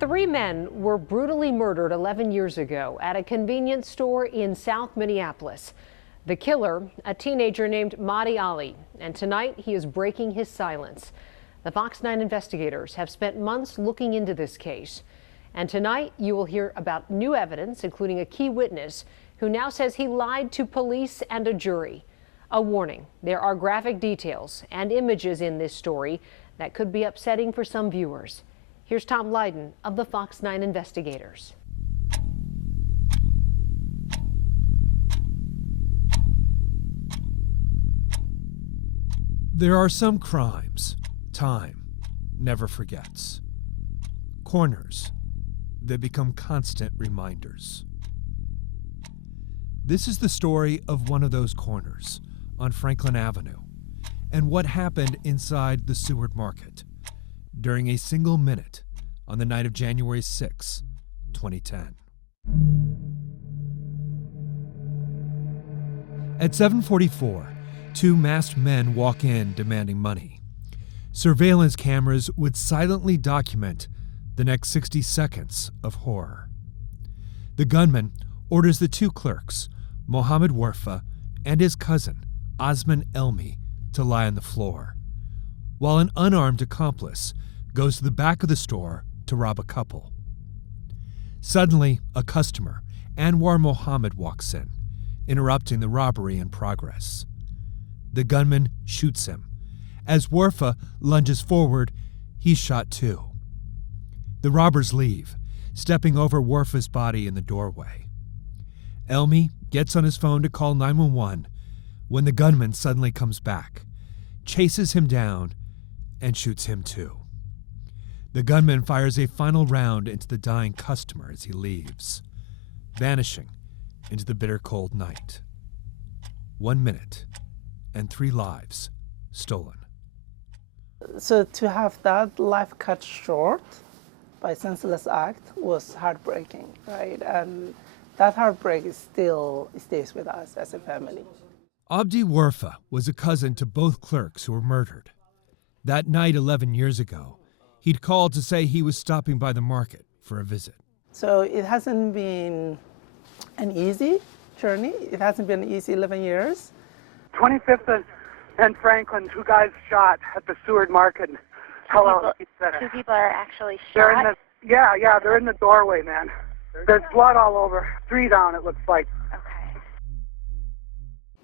Three men were brutally murdered 11 years ago at a convenience store in South Minneapolis. The killer, a teenager named Mahdi Ali, and tonight he is breaking his silence. The Fox 9 investigators have spent months looking into this case. And tonight you will hear about new evidence, including a key witness who now says he lied to police and a jury. A warning, there are graphic details and images in this story that could be upsetting for some viewers. Here's Tom Lydon of the Fox 9 investigators. There are some crimes time never forgets. Corners that become constant reminders. This is the story of one of those corners on Franklin Avenue and what happened inside the Seward Market during a single minute on the night of January 6, 2010. At 7:44, two masked men walk in demanding money. Surveillance cameras would silently document the next 60 seconds of horror. The gunman orders the two clerks, Mohammed Warfa and his cousin, Osman Elmi, to lie on the floor, while an unarmed accomplice goes to the back of the store to rob a couple. Suddenly, a customer, Anwar Mohammed, walks in, interrupting the robbery in progress. The gunman shoots him. As Warfa lunges forward, he's shot too. The robbers leave, stepping over Warfa's body in the doorway. Elmi gets on his phone to call 911 when the gunman suddenly comes back, chases him down, and shoots him too. The gunman fires a final round into the dying customer as he leaves, vanishing into the bitter cold night. 1 minute and 3 lives stolen. So to have that life cut short by senseless act was heartbreaking, right? And that heartbreak still stays with us as a family. Abdi Warfa was a cousin to both clerks who were murdered. That night 11 years ago, he'd called to say he was stopping by the market for a visit. So it hasn't been an easy journey. It hasn't been easy 11 years. 25th and Franklin, 2 guys shot at the Seward Market. Hello. 2 people are actually shot? They're in the doorway, man. There's blood all over. 3 down, it looks like. Okay.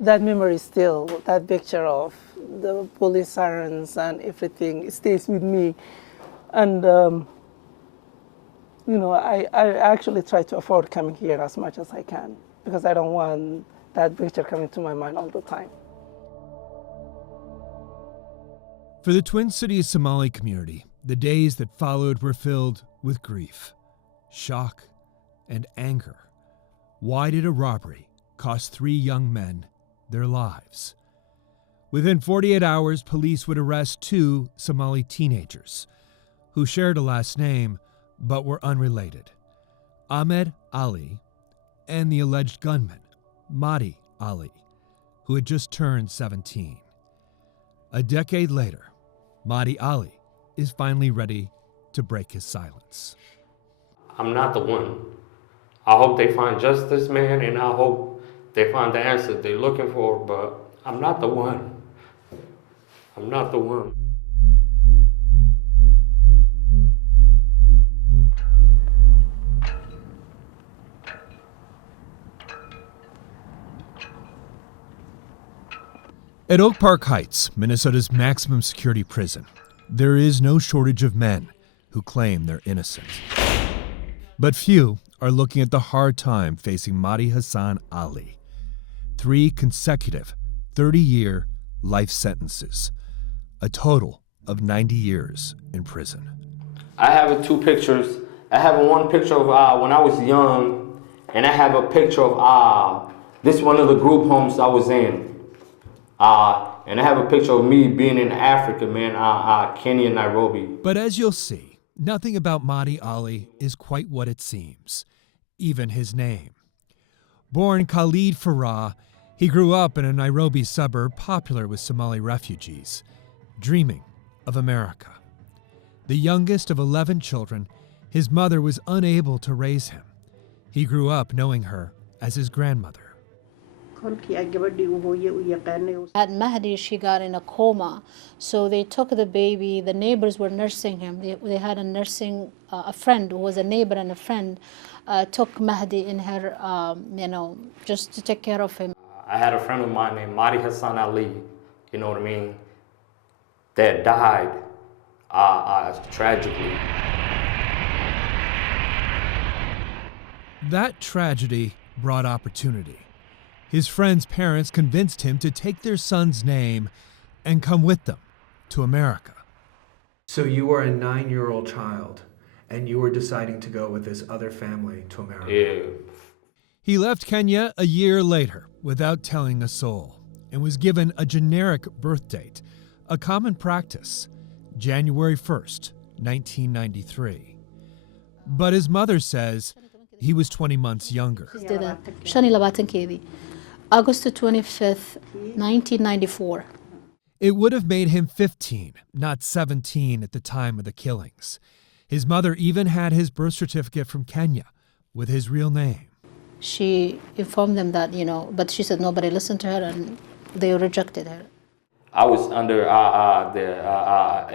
That memory still, that picture of the police sirens and everything stays with me. And, I actually try to avoid coming here as much as I can because I don't want that picture coming to my mind all the time. For the Twin Cities Somali community, the days that followed were filled with grief, shock, and anger. Why did a robbery cost 3 young men their lives? Within 48 hours, police would arrest 2 Somali teenagers who shared a last name but were unrelated, Ahmed Ali and the alleged gunman, Mahdi Ali, who had just turned 17. A decade later, Mahdi Ali is finally ready to break his silence. I'm not the one. I hope they find justice, man, and I hope they find the answer they're looking for, but I'm not the one. I'm not the one. At Oak Park Heights, Minnesota's maximum security prison, there is no shortage of men who claim they're innocent. But few are looking at the hard time facing Mahdi Hassan Ali. 3 consecutive 30-year life sentences, a total of 90 years in prison. I have 2 pictures. I have one picture of when I was young, and I have a picture of this one of the group homes I was in. And I have a picture of me being in Africa, man, Kenya, Nairobi. But as you'll see, nothing about Mahdi Ali is quite what it seems, even his name. Born Khalid Farah, he grew up in a Nairobi suburb popular with Somali refugees, dreaming of America. The youngest of 11 children, his mother was unable to raise him. He grew up knowing her as his grandmother. At Mahdi, she got in a coma, so they took the baby. The neighbors were nursing him. They had a friend who was a neighbor, and a friend took Mahdi in her, just to take care of him. I had a friend of mine named Mahdi Ali, you know what I mean, that died tragically. That tragedy brought opportunity. His friend's parents convinced him to take their son's name and come with them to America. So you were a 9-year-old child, and you were deciding to go with this other family to America. Yeah. He left Kenya a year later without telling a soul and was given a generic birth date, a common practice, January 1st, 1993. But his mother says he was 20 months younger. August 25th, 1994. It would have made him 15, not 17 at the time of the killings. His mother even had his birth certificate from Kenya with his real name. She informed them that, but she said nobody listened to her and they rejected her. I was under the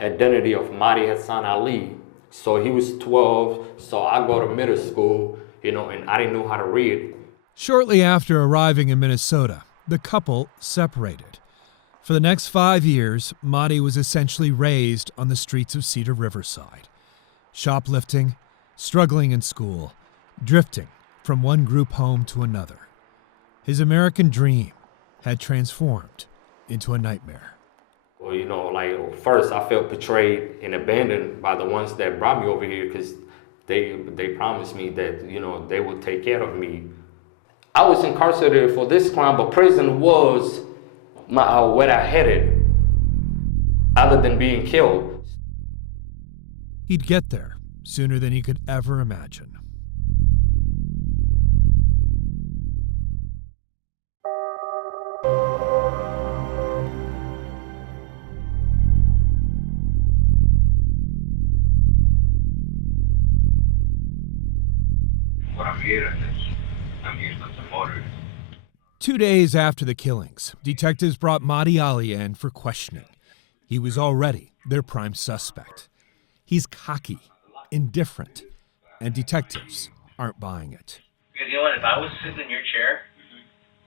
identity of Mahdi Ali. So he was 12, so I go to middle school, and I didn't know how to read. Shortly after arriving in Minnesota, the couple separated. For the next 5 years, Mahdi was essentially raised on the streets of Cedar Riverside, shoplifting, struggling in school, drifting from one group home to another. His American dream had transformed into a nightmare. Well, first I felt betrayed and abandoned by the ones that brought me over here because they promised me that, they would take care of me. I was incarcerated for this crime, but prison was where I headed, other than being killed. He'd get there sooner than he could ever imagine. What I'm here with the motor. 2 days after the killings, detectives brought Mahdi Ali in for questioning. He was already their prime suspect. He's cocky, indifferent, and detectives aren't buying it. Because you know what, if I was sitting in your chair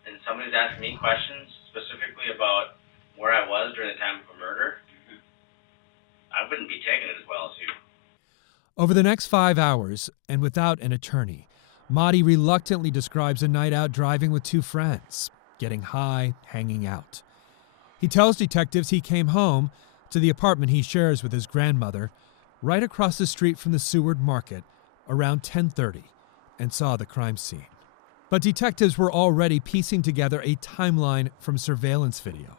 and somebody's asking me questions specifically about where I was during the time of a murder, I wouldn't be taking it as well as you. Over the next 5 hours, and without an attorney, Mahdi reluctantly describes a night out driving with 2 friends, getting high, hanging out. He tells detectives he came home to the apartment he shares with his grandmother right across the street from the Seward Market around 10:30 and saw the crime scene. But detectives were already piecing together a timeline from surveillance video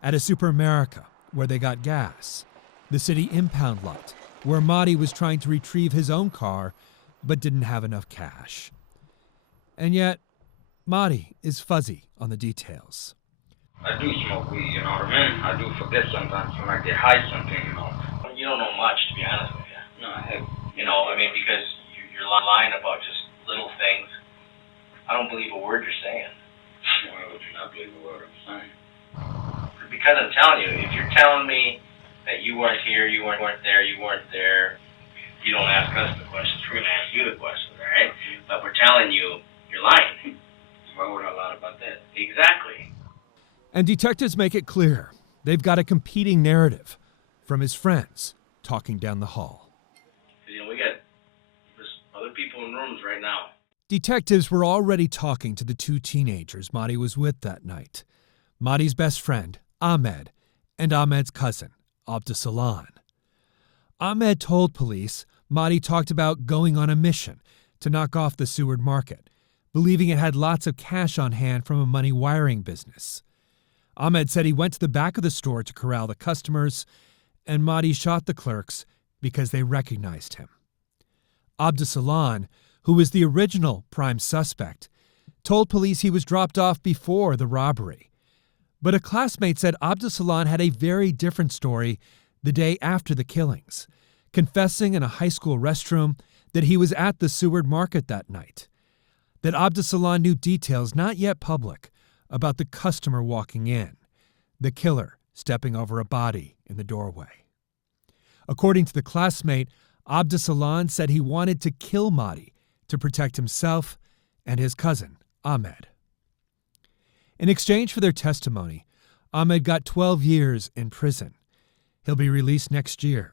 at a Super America where they got gas, the city impound lot where Mahdi was trying to retrieve his own car but didn't have enough cash. And yet, Mahdi is fuzzy on the details. I do smoke weed, you know what I mean? I do forget sometimes when I get high something, You don't know much, to be honest with you. No, I have. Because you're lying about just little things. I don't believe a word you're saying. Why would you not believe a word I'm saying? Because I'm telling you, if you're telling me that you weren't here, you weren't there, you don't ask us the questions. We're going to ask you the questions, all right? But we're telling you, you're lying. Why would I lie about that? Exactly. And detectives make it clear they've got a competing narrative from his friends talking down the hall. We got other people in rooms right now. Detectives were already talking to the 2 teenagers Mahdi was with that night. Mahdi's best friend, Ahmed, and Ahmed's cousin, Abdusalan. Ahmed told police Mahdi talked about going on a mission to knock off the Seward Market, believing it had lots of cash on hand from a money wiring business. Ahmed said he went to the back of the store to corral the customers, and Mahdi shot the clerks because they recognized him. Abdusalan, who was the original prime suspect, told police he was dropped off before the robbery. But a classmate said Abdusalan had a very different story the day after the killings, confessing in a high school restroom that he was at the Seward Market that night, that Abdessalon knew details not yet public about the customer walking in, the killer stepping over a body in the doorway. According to the classmate, Abdessalon said he wanted to kill Mahdi to protect himself and his cousin, Ahmed. In exchange for their testimony, Ahmed got 12 years in prison. He'll be released next year.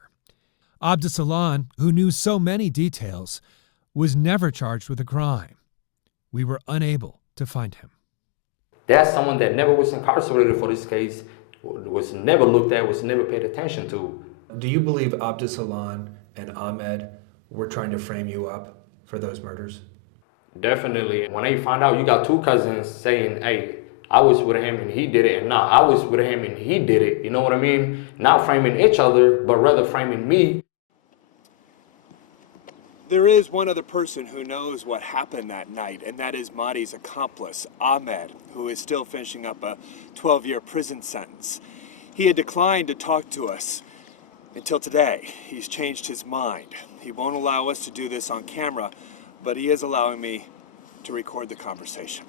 Abdessalon, who knew so many details, was never charged with a crime. We were unable to find him. That's someone that never was incarcerated for this case, was never looked at, was never paid attention to. Do you believe Abdessalon and Ahmed were trying to frame you up for those murders? Definitely. When they find out you got two cousins saying, hey, I was with him and he did it, and now I was with him and he did it, you know what I mean? Not framing each other, but rather framing me. There is one other person who knows what happened that night, and that is Mahdi's accomplice, Ahmed, who is still finishing up a 12-year prison sentence. He had declined to talk to us until today. He's changed his mind. He won't allow us to do this on camera, but he is allowing me to record the conversation.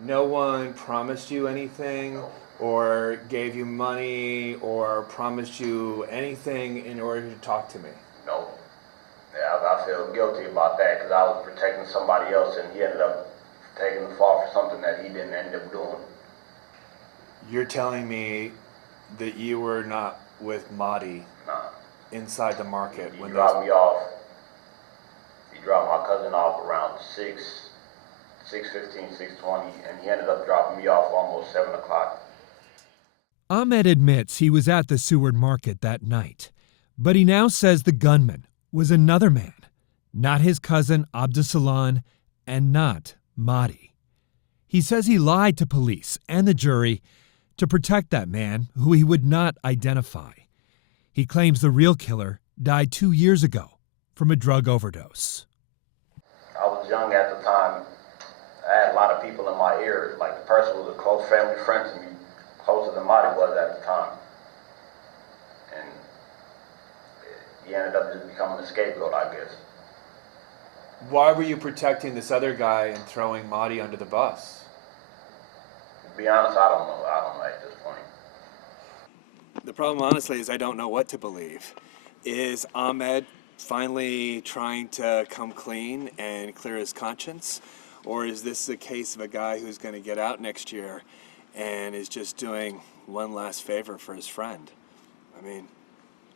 No one promised you anything or gave you money or promised you anything in order to talk to me? No. Yeah, I feel guilty about that because I was protecting somebody else and he ended up taking the fall for something that he didn't end up doing. You're telling me that you were not with Mahdi inside the market He when dropped me off. He dropped my cousin off around 6:15, 6:20, and he ended up dropping me off almost 7 o'clock. Ahmed admits he was at the Seward Market that night, but he now says the gunman was another man, not his cousin Abdessalon and not Mahdi. He says he lied to police and the jury to protect that man who he would not identify. He claims the real killer died 2 years ago from a drug overdose. I was young at the time. I had a lot of people in my ear. Like, the person was a close family friend to me, closer than Mahdi was at the time. And he ended up just becoming a scapegoat, I guess. Why were you protecting this other guy and throwing Mahdi under the bus? To be honest, I don't know. I don't know at this point. The problem, honestly, is I don't know what to believe. Is Ahmed finally trying to come clean and clear his conscience? Or is this the case of a guy who's going to get out next year and is just doing one last favor for his friend? I mean,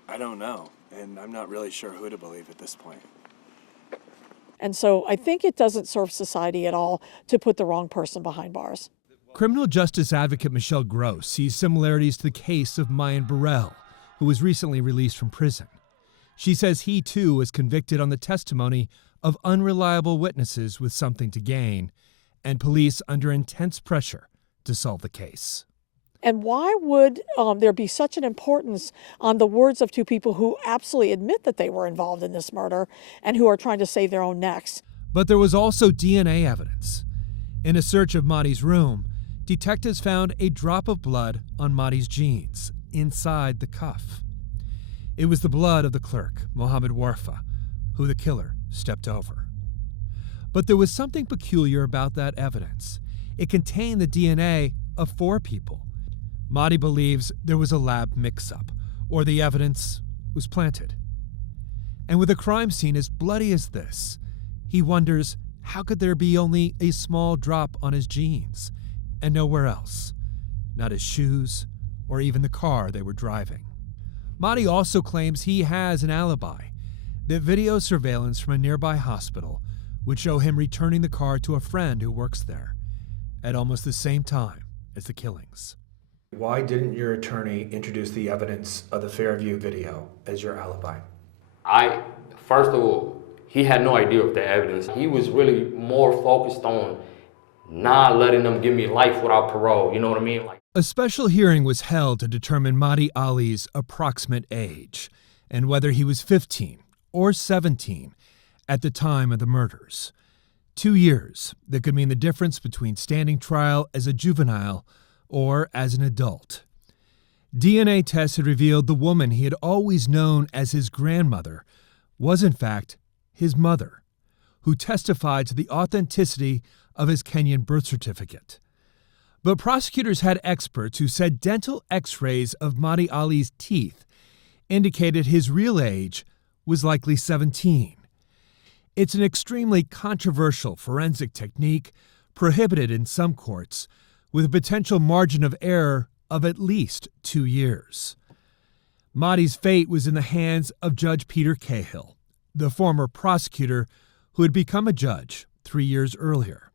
I don't know, and I'm not really sure who to believe at this point. And so I think it doesn't serve society at all to put the wrong person behind bars. Criminal justice advocate Michelle Gross sees similarities to the case of Mayan Burrell, who was recently released from prison. She says he, too, was convicted on the testimony of unreliable witnesses with something to gain, and police under intense pressure to solve the case. And why would there be such an importance on the words of two people who absolutely admit that they were involved in this murder and who are trying to save their own necks? But there was also DNA evidence. In a search of Mahdi's room, detectives found a drop of blood on Mahdi's jeans inside the cuff. It was the blood of the clerk, Mohammed Warfa, who the killer stepped over. But there was something peculiar about that evidence. It contained the DNA of 4 people. Mahdi believes there was a lab mix-up, or the evidence was planted. And with a crime scene as bloody as this, he wonders how could there be only a small drop on his jeans and nowhere else, not his shoes or even the car they were driving. Mahdi also claims he has an alibi, that video surveillance from a nearby hospital would show him returning the car to a friend who works there at almost the same time as the killings. Why didn't your attorney introduce the evidence of the Fairview video as your alibi? First of all, he had no idea of the evidence. He was really more focused on not letting them give me life without parole, you know what I mean? A special hearing was held to determine Mahdi Ali's approximate age and whether he was 15 or 17 at the time of the murders. 2 years that could mean the difference between standing trial as a juvenile or as an adult. DNA tests had revealed the woman he had always known as his grandmother was, in fact, his mother, who testified to the authenticity of his Kenyan birth certificate. But prosecutors had experts who said dental x-rays of Mahdi Ali's teeth indicated his real age was likely 17. It's an extremely controversial forensic technique prohibited in some courts, with a potential margin of error of at least 2 years. Mahdi's fate was in the hands of Judge Peter Cahill, the former prosecutor who had become a judge 3 years earlier.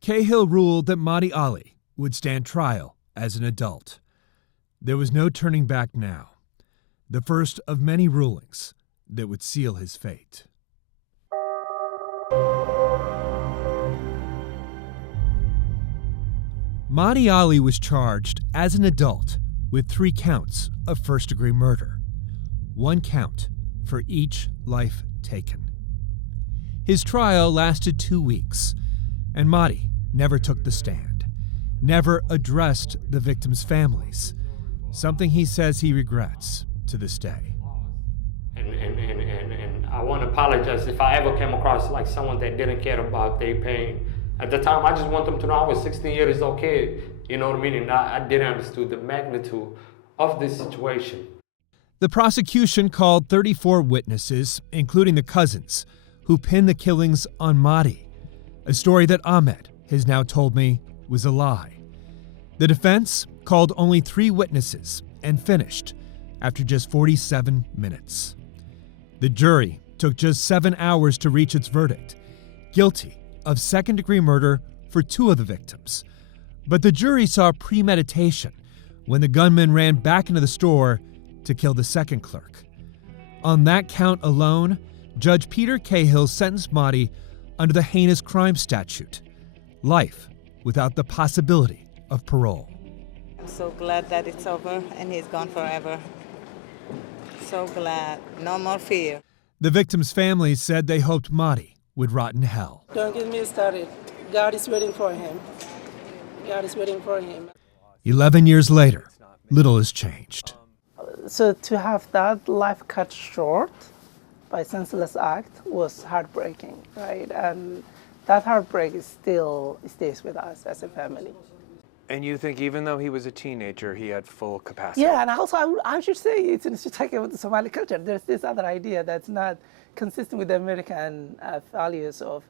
Cahill ruled that Mahdi Ali would stand trial as an adult. There was no turning back now, the first of many rulings that would seal his fate. Mahdi Ali was charged as an adult with 3 counts of first-degree murder, 1 count for each life taken. His trial lasted 2 weeks, and Mahdi never took the stand, never addressed the victims' families, something he says he regrets to this day. And I want to apologize if I ever came across like someone that didn't care about their pain. At the time, I just want them to know I was 16 years old kid, you know what I mean? And I didn't understand the magnitude of this situation. The prosecution called 34 witnesses, including the cousins, who pinned the killings on Mahdi, a story that Ahmed has now told me was a lie. The defense called only 3 witnesses and finished after just 47 minutes. The jury took just 7 hours to reach its verdict, guilty of second-degree murder for 2 of the victims. But the jury saw premeditation when the gunman ran back into the store to kill the second clerk. On that count alone, Judge Peter Cahill sentenced Mahdi under the heinous crime statute, life without the possibility of parole. I'm so glad that it's over and he's gone forever. So glad. No more fear. The victims' families said they hoped Mahdi would rot in hell. Don't get me started. God is waiting for him. God is waiting for him. 11 years later, little has changed. So to have that life cut short by senseless act was heartbreaking, right? And that heartbreak still stays with us as a family. And you think even though he was a teenager, he had full capacity? Yeah, and also I should say, since you're talking about the Somali culture, there's this other idea that's not consistent with the American values of,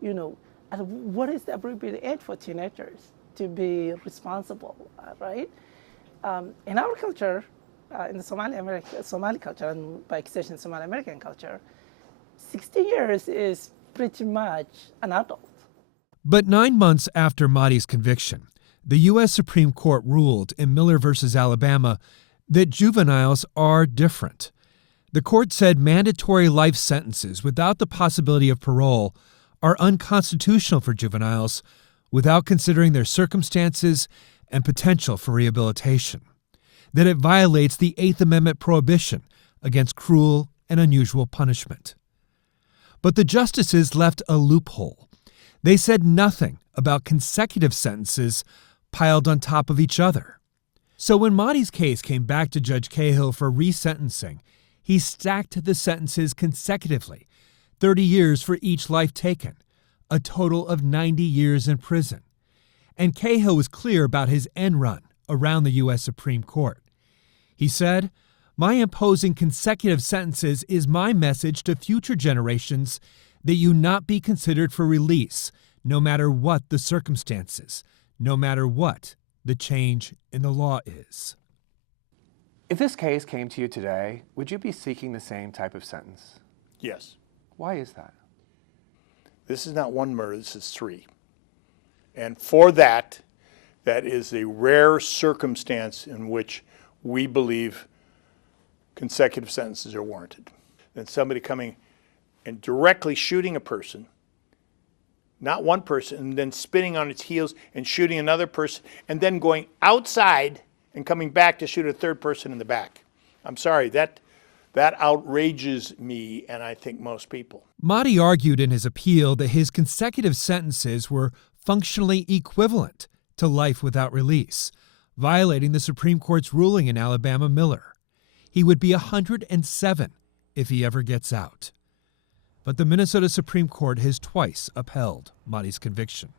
you know, what is the appropriate age for teenagers to be responsible, right? In our culture, in the Somali culture, and by extension Somali American culture, 16 years is pretty much an adult. But 9 months after Mahdi's conviction, the U.S. Supreme Court ruled in Miller v. Alabama that juveniles are different. The court said mandatory life sentences without the possibility of parole are unconstitutional for juveniles without considering their circumstances and potential for rehabilitation, that it violates the Eighth Amendment prohibition against cruel and unusual punishment. But the justices left a loophole. They said nothing about consecutive sentences piled on top of each other. So when Mahdi's case came back to Judge Cahill for resentencing, he stacked the sentences consecutively, 30 years for each life taken, a total of 90 years in prison. And Cahill was clear about his end run around the U.S. Supreme Court. He said, "My imposing consecutive sentences is my message to future generations that you not be considered for release, no matter what the circumstances, no matter what the change in the law is." If this case came to you today, would you be seeking the same type of sentence? Yes. Why is that? This is not 1 murder, this is 3. And for that is a rare circumstance in which we believe consecutive sentences are warranted. Then somebody coming and directly shooting a person, not one person, and then spinning on its heels and shooting another person, and then going outside and coming back to shoot a third person in the back. I'm sorry, that outrages me and I think most people. Mahdi argued in his appeal that his consecutive sentences were functionally equivalent to life without release, violating the Supreme Court's ruling in Alabama Miller. He would be 107 if he ever gets out. But the Minnesota Supreme Court has twice upheld Mahdi's conviction.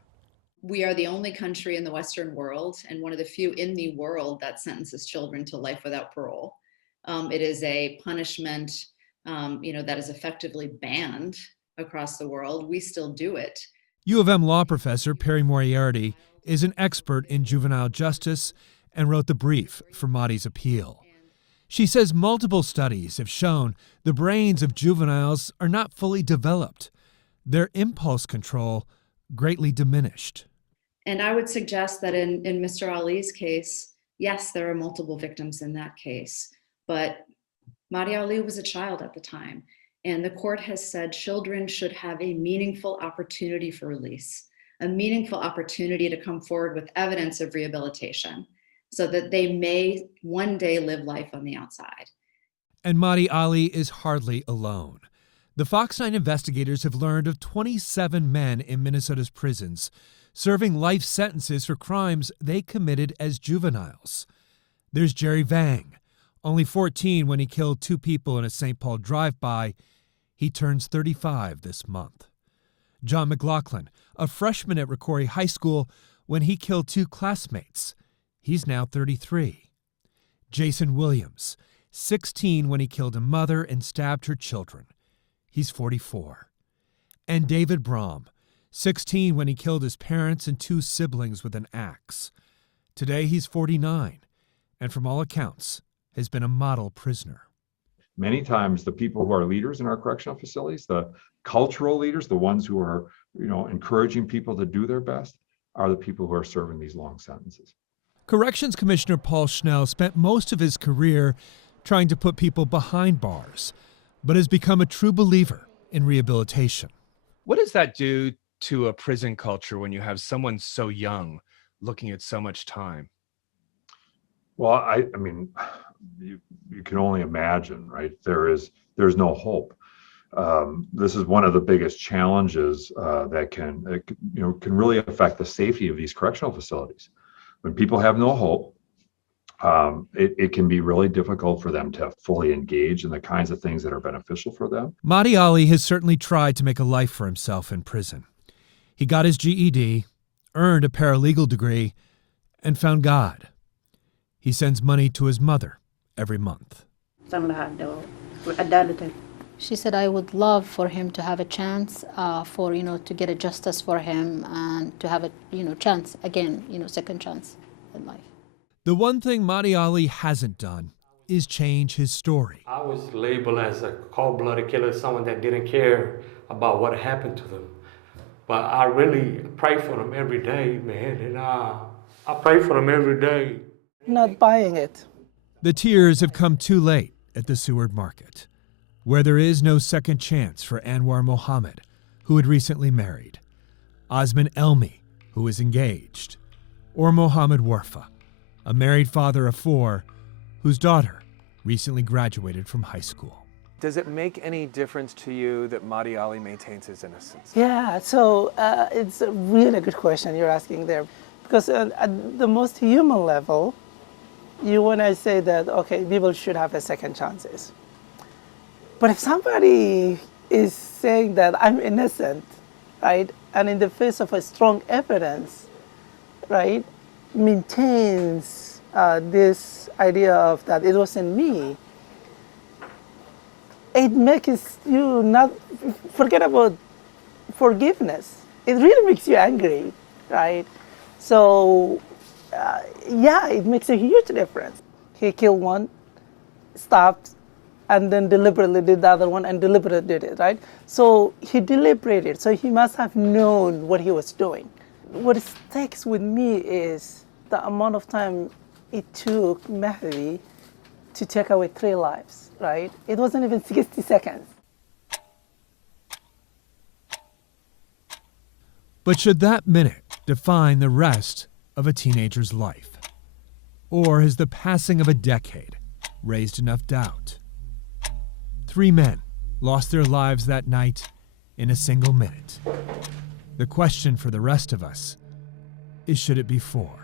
We are the only country in the Western world and one of the few in the world that sentences children to life without parole. It is a punishment, that is effectively banned across the world. We still do it. U of M law professor Perry Moriarty is an expert in juvenile justice and wrote the brief for Mahdi's appeal. She says multiple studies have shown the brains of juveniles are not fully developed, their impulse control greatly diminished. And I would suggest that in Mr. Ali's case, yes, there are multiple victims in that case, but Mahdi Ali was a child at the time, and the court has said children should have a meaningful opportunity for release, a meaningful opportunity to come forward with evidence of rehabilitation so that they may one day live life on the outside. And Mahdi Ali is hardly alone. The Fox 9 investigators have learned of 27 men in Minnesota's prisons serving life sentences for crimes they committed as juveniles. There's Jerry Vang, only 14 when he killed 2 people in a St. Paul drive-by. He turns 35 this month. John McLaughlin, a freshman at Rocori High School when he killed 2 classmates. He's now 33. Jason Williams, 16 when he killed a mother and stabbed her children. He's 44. And David Brom, 16 when he killed his parents and 2 siblings with an axe. Today he's 49, and from all accounts, has been a model prisoner. Many times the people who are leaders in our correctional facilities, the cultural leaders, the ones who are, encouraging people to do their best, are the people who are serving these long sentences. Corrections Commissioner Paul Schnell spent most of his career trying to put people behind bars, but has become a true believer in rehabilitation. What does that do to a prison culture when you have someone so young looking at so much time? Well, I mean, you can only imagine, right? There's no hope. This is one of the biggest challenges that can really affect the safety of these correctional facilities. When people have no hope, it can be really difficult for them to fully engage in the kinds of things that are beneficial for them. Mahdi Ali has certainly tried to make a life for himself in prison. He got his GED, earned a paralegal degree, and found God. He sends money to his mother every month. She said, I would love for him to have a chance to get a justice for him and to have a, chance again, second chance in life. The one thing Mahdi Ali hasn't done is change his story. I was labeled as a cold-blooded killer, someone that didn't care about what happened to them. But I really pray for them every day, man, and I pray for them every day. Not buying it. The tears have come too late at the Seward Market, where there is no second chance for Anwar Mohammed, who had recently married, Osman Elmi, who is engaged, or Mohammed Warfa, a married father of 4 whose daughter recently graduated from high school. Does it make any difference to you that Mahdi Ali maintains his innocence? Yeah, so it's a really good question you're asking there. Because at the most human level, you want to say that, okay, people should have a second chances. But if somebody is saying that I'm innocent, right, and in the face of a strong evidence, right, maintains this idea of that it wasn't me, it makes you not forget about forgiveness. It really makes you angry, right? So, it makes a huge difference. He killed one, stopped, and then deliberately did the other one and deliberately did it, right? So he deliberated, so he must have known what he was doing. What sticks with me is the amount of time it took Mahdi to take away 3 lives, right? It wasn't even 60 seconds. But should that minute define the rest of a teenager's life? Or has the passing of a decade raised enough doubt? 3 men lost their lives that night in a single minute. The question for the rest of us is, should it be 4?